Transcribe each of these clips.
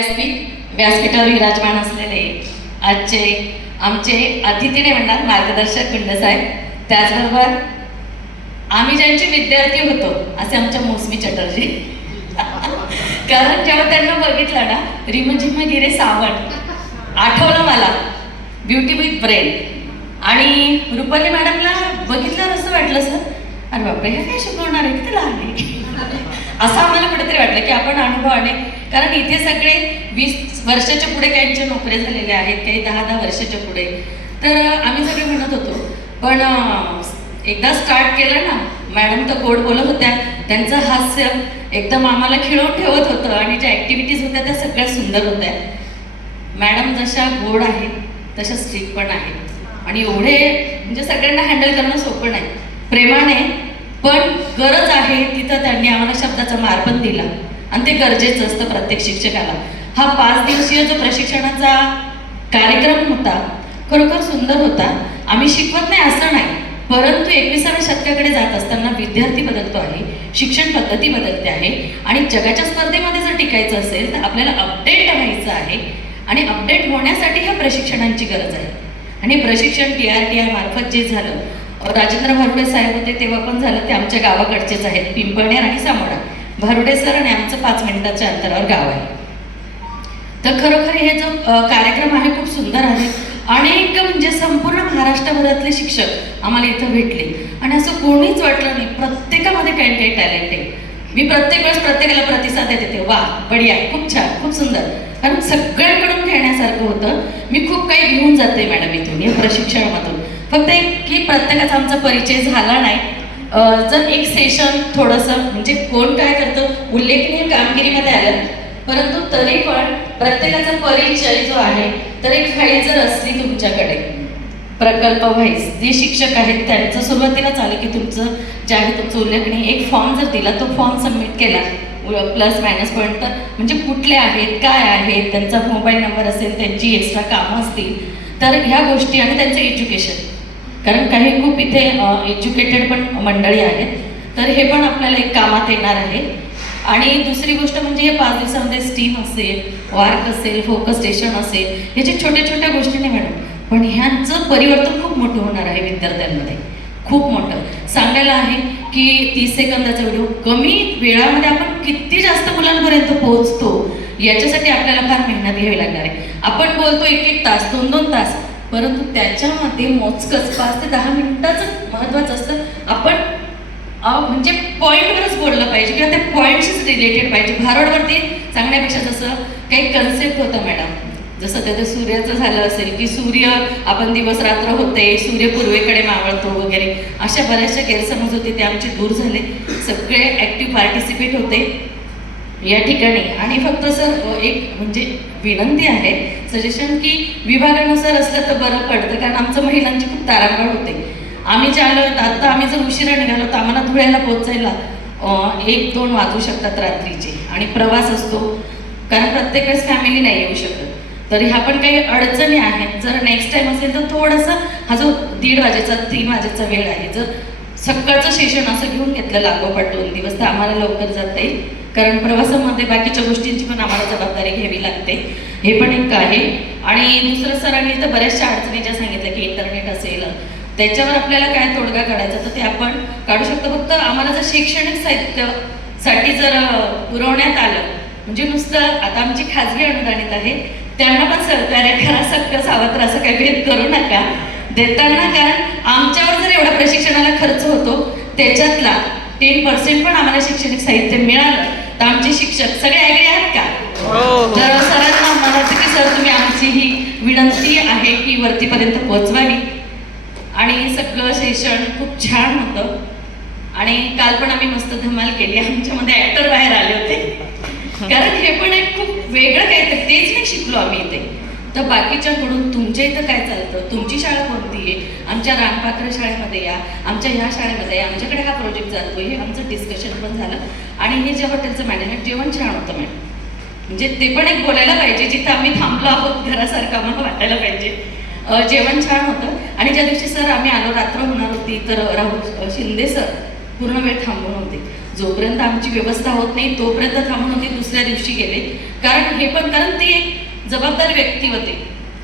व्यासपीठावर विराजमान असलेले आजचे आमचे अतिथी नाही म्हणणार मार्गदर्शक गुंडसाहेब, त्याचबरोबर आम्ही ज्यांचे विद्यार्थी होतो असे आमच्या मौसमी चटर्जी. कारण जेव्हा त्यांना बघितलं ना, रिमझिम गिरे सावंत आठवलं मला, ब्युटी विथ ब्रेन. आणि रुपाली मॅडमला बघितल्यावर असं वाटलं, सर अरे बापरे हे काय शिकवणार आहे, किती लहान आहे. असं आम्हाला कुठेतरी वाटलं की आपण अनुभवाने, कारण इथे सगळे 20 वर्षाच्या पुढे काहींच्या नोकऱ्या झालेल्या आहेत, काही 10-10 वर्षाच्या पुढे. तर आम्ही सगळे म्हणत होतो, पण एकदा स्टार्ट केलं ना, मॅडम तर गोड बोलत होत्या, त्यांचं हास्य एकदम आम्हाला खिळवून ठेवत होतं आणि ज्या ॲक्टिव्हिटीज होत्या त्या सगळ्या सुंदर होत्या. मॅडम जशा गोड आहेत तशा स्ट्रिक्ट पण आहेत आणि एवढे म्हणजे सगळ्यांना हँडल करणं सोपं नाही. प्रेमाने पण गरज आहे तिथं त्यांनी आम्हाला शब्दाचा मार पण दिला आणि ते गरजेचं असतं प्रत्येक शिक्षकाला. हा 5 दिवसीय जो प्रशिक्षणाचा कार्यक्रम होता खरोखर सुंदर होता. आम्ही शिकवत नाही असं नाही, परंतु 21व्या शतकाकडे जात असताना विद्यार्थी बदलतो आहे, शिक्षण पद्धती बदलते आहे आणि जगाच्या स्पर्धेमध्ये जर टिकायचं असेल तर आपल्याला अपडेट व्हायचं आहे आणि अपडेट होण्यासाठी ह्या प्रशिक्षणांची गरज आहे. आणि प्रशिक्षण TRTI मार्फत जे झालं, राजेंद्र भारुडे साहेब होते तेव्हा पण झालं, ते आमच्या गावाकडचेच आहेत, पिंपळनेर आणि सामोडा. भारुडे सर आणि आमचं 5 मिनिटाच्या अंतरावर गाव आहे. तर खरोखर हे जो कार्यक्रम आहे खूप सुंदर आहे. अनेक म्हणजे संपूर्ण महाराष्ट्रभरातले शिक्षक आम्हाला इथं भेटले आणि असं कोणीच वाटलं नाही, प्रत्येकामध्ये काही काही टॅलेंट आहे. मी प्रत्येक वेळेस प्रत्येकाला प्रतिसाद देते, वा बढिया, खूप छान, खूप सुंदर. कारण सगळ्यांकडून घेण्यासारखं होतं. मी खूप काही घेऊन जाते मॅडम इथून या प्रशिक्षणामधून. फक्त एक की प्रत्येकाचा आमचा परिचय झाला नाही. जर एक सेशन थोडंसं म्हणजे कोण काय करतं उल्लेखनीय कामगिरीमध्ये आलं, परंतु तरी पण प्रत्येकाचा परिचय जो आहे, तर एक फाईल जर असली तुमच्याकडे प्रकल्प व्हाईस जे शिक्षक आहेत त्यांचं सुरुवातीला चालू की तुमचं जे आहे तुमचं उल्लेखनीय एक फॉर्म जर दिला, तो फॉर्म सबमिट केला प्लस मायनस पॉईंट, तर म्हणजे कुठले आहेत, काय आहेत, त्यांचा मोबाईल नंबर असेल, त्यांची एक्स्ट्रा कामं असतील, तर ह्या गोष्टी आणि त्यांचं एज्युकेशन, कारण काही खूप इथे एज्युकेटेड पण मंडळी आहेत, तर हे पण आपल्याला एक कामात येणार आहे. आणि दुसरी गोष्ट म्हणजे हे 5 दिवसामध्ये स्टीम असेल, वार्क असेल, फोकस स्टेशन असेल, ह्याच्या छोट्या छोट्या गोष्टी नाही मॅडम, पण ह्यांचं परिवर्तन खूप मोठं होणार आहे विद्यार्थ्यांमध्ये, खूप मोठं. सांगायला आहे की 30 सेकंदाचा व्हिडिओ कमी वेळामध्ये आपण किती जास्त मुलांपर्यंत पोहोचतो याच्यासाठी आपल्याला फार मेहनत घ्यावी लागणार आहे. आपण बोलतो 1-1 तास, 2-2 तास, परंतु त्याच्यामध्ये मोजकंच 5 ते 10 मिनिटाचं महत्त्वाचं असतं. आपण म्हणजे पॉईंटवरच बोललं पाहिजे किंवा त्या पॉईंटशीच रिलेटेड पाहिजे. भारोडवरती सांगण्यापेक्षा जसं काही कन्सेप्ट होतं मॅडम, जसं त्याचं सूर्याचं झालं असेल की सूर्य आपण दिवस रात्र होते, सूर्य पूर्वेकडे मावळतो वगैरे, अशा बऱ्याचशा गैरसमज होते, ते आमचे दूर झाले. सगळे ॲक्टिव्ह पार्टिसिपेट होते या ठिकाणी. आणि फक्त सर एक म्हणजे विनंती आहे, सजेशन की विभागानुसार असलं तर बरं पडतं, कारण आमचं महिलांची खूप तारांबळ होते. आम्ही जे आलो आता आम्ही जर उशिरा निघालो तर आम्हाला धुळ्याला पोहोचायला 1-2 वाजू शकतात रात्रीचे आणि प्रवास असतो, कारण प्रत्येक वेळेस फॅमिली नाही येऊ शकत. तर ह्या पण काही अडचणी आहेत. जर नेक्स्ट टाइम असेल तर थोडंसं हा जो 1:30 वाजेचा 3 वाजेचा वेळ आहे, जर सकाळचं सेशन असं घेऊन घेतलं लागोपाठ 2 दिवस तर आम्हाला लवकर जाता येईल, कारण प्रवासामध्ये बाकीच्या गोष्टींची पण आम्हाला जबाबदारी घ्यावी लागते. हे पण एक आहे. आणि दुसरं सरांनी तर बऱ्याचशा अडचणी ज्या सांगितल्या की इंटरनेट असेल, त्याच्यावर आपल्याला काय तोडगा काढायचा तर ते आपण काढू शकतो. फक्त आम्हाला जर शैक्षणिक साहित्यासाठी जर पुरवण्यात आलं, म्हणजे नुसतं आता आमची खाजगी अनुदानित आहे, त्यांना पण सहकार्य करा, सक्क सावत्र असं काही भेद करू नका देताना, कारण आमच्यावर जर एवढा प्रशिक्षणाला खर्च होतो त्याच्यातला 10% पण आम्हाला शैक्षणिक साहित्य मिळालं तर आमचे शिक्षक सगळे ॲग्री आहेत का? तर सरांना म्हणायचं की सर तुम्ही आमची ही विनंती आहे की वरतीपर्यंत पोहोचवावी. आणि सगळं सेशन खूप छान होतं आणि काल पण आम्ही मस्त धमाल केली. आमच्यामध्ये ॲक्टर बाहेर आले होते, कारण हे पण एक खूप वेगळं काहीतरी, तेच नाही शिकलो आम्ही इथे. तर बाकीच्याकडून तुमच्या इथं काय चालतं, तुमची शाळा कोणती आहे, आमच्या रामपात्र शाळेमध्ये या, आमच्या ह्या शाळेमध्ये या, आमच्याकडे हा प्रोजेक्ट जातो, हे आमचं डिस्कशन पण झालं. आणि हे जे हॉटेलचं मॅनेजमेंट जेवण छान होतं मॅडम, म्हणजे ते पण एक बोलायला पाहिजे, जिथं आम्ही थांबलो आहोत घरासारखं आम्हाला वाटायला पाहिजे. जेवण छान होतं. आणि ज्या दिवशी सर आम्ही आलो रात्र होणार होती तर राहुल शिंदे सर पूर्ण वेळ थांबून होते. जोपर्यंत आमची व्यवस्था होत नाही तोपर्यंत थांबून होते, दुसऱ्या दिवशी गेले. कारण ते एक जबाबदार व्यक्ती होते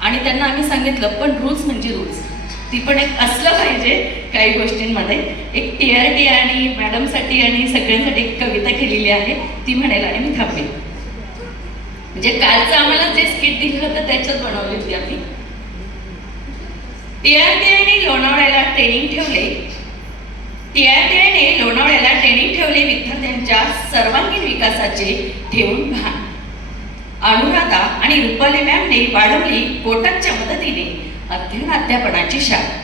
आणि त्यांना आम्ही सांगितलं, पण रूल्स म्हणजे रूल्स, ती पण एक असलं पाहिजे काही गोष्टींमध्ये. एक TRT आणि मॅडमसाठी आणि सगळ्यांसाठी एक कविता केलेली आहे, ती म्हणेल आणि मी थांबेल. म्हणजे कालचं आम्हाला जे स्किट दिलं होतं त्याच्यात बनवली होती आम्ही. TRTने लोणावळ्याला ट्रेनिंग ठेवले. TRTने लोणावळ्याला ट्रेनिंग ठेवले, विद्यार्थ्यांच्या सर्वांगीण विकासाचे ठेवून भान. अनुराधा आणि रुपाली मॅमने वाढवली कोटकच्या मदतीने अध्यापनाची शाळा.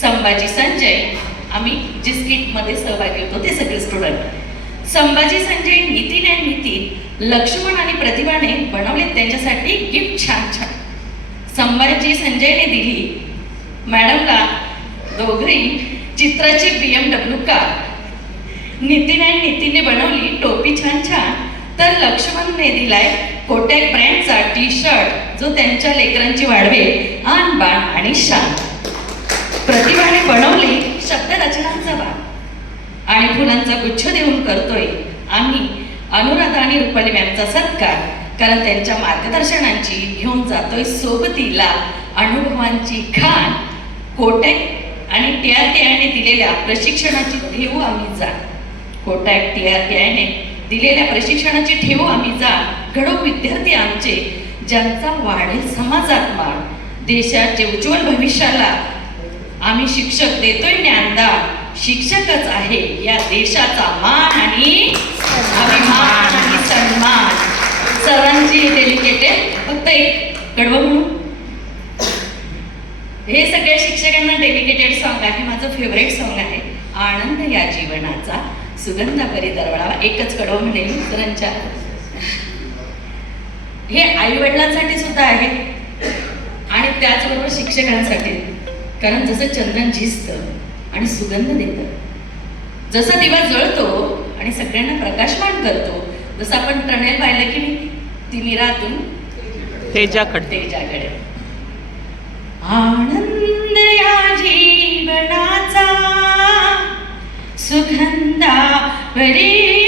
संभाजी संजय, आम्ही जे स्किटमध्ये सहभागी होतो ते सगळे स्टुडंट. संभाजी संजय, नितीन आणि नितीन, लक्ष्मण आणि प्रतिभाने बनवले त्यांच्यासाठी गिफ्ट छान छान. संभाजी संजयने दिली मॅडमला दोघंही चित्राची BMW कार. नितीन आणि नितीनने बनवली टोपी छान छान, तर लक्ष्मणने दिलाय कोटक ब्रँडचा T-शर्ट जो त्यांच्या लेकरांची वाढवे आन बाण आणि शान. प्रतिभाने बनवली शब्दरचनांचा बाण आणि फुलांचा गुच्छ देऊन करतोय आम्ही अनुराधा आणि रुपाली मॅमचा सत्कार, कारण त्यांच्या मार्गदर्शनांची घेऊन जातोय सोबतीला अनुभवांची खाण. कोटक आणि TRTने दिलेल्या प्रशिक्षणाची ठेवू आम्ही जा. कोटक TRTने दिलेल्या प्रशिक्षणाची ठेवू आम्ही जा. घडो विद्यार्थी आमचे, ज्यांचा वाढेल समाजात मान. देशाचे उज्ज्वल भविष्याला आम्ही शिक्षक देतोय ज्ञानदान. शिक्षकच आहे या देशाचा मान आणि अभिमान आणि सन्मान. सर्वांची डेलिकेटेड फक्त एक कडवं म्हणून हे सगळ्या शिक्षकांना डेडिकेटेड सॉन्ग आहे. माझं फेवरेट सॉन्ग आहे, आनंद या जीवनाचा सुगंधा परी दरवळावा. एकच कडवं म्हणेल सरांच्या. हे आई वडिलांसाठी सुद्धा आहे आणि त्याचबरोबर शिक्षकांसाठी. कारण जसं चंदन झिजतं आणि सुगंध देतं, जसा दिवा जळतो आणि सगळ्यांना प्रकाशमान करतो, जसं आपण टनेल पाहिलं की तिमिरातून तेजाकडे. आनंद या जीवनाचा सुगंधा परी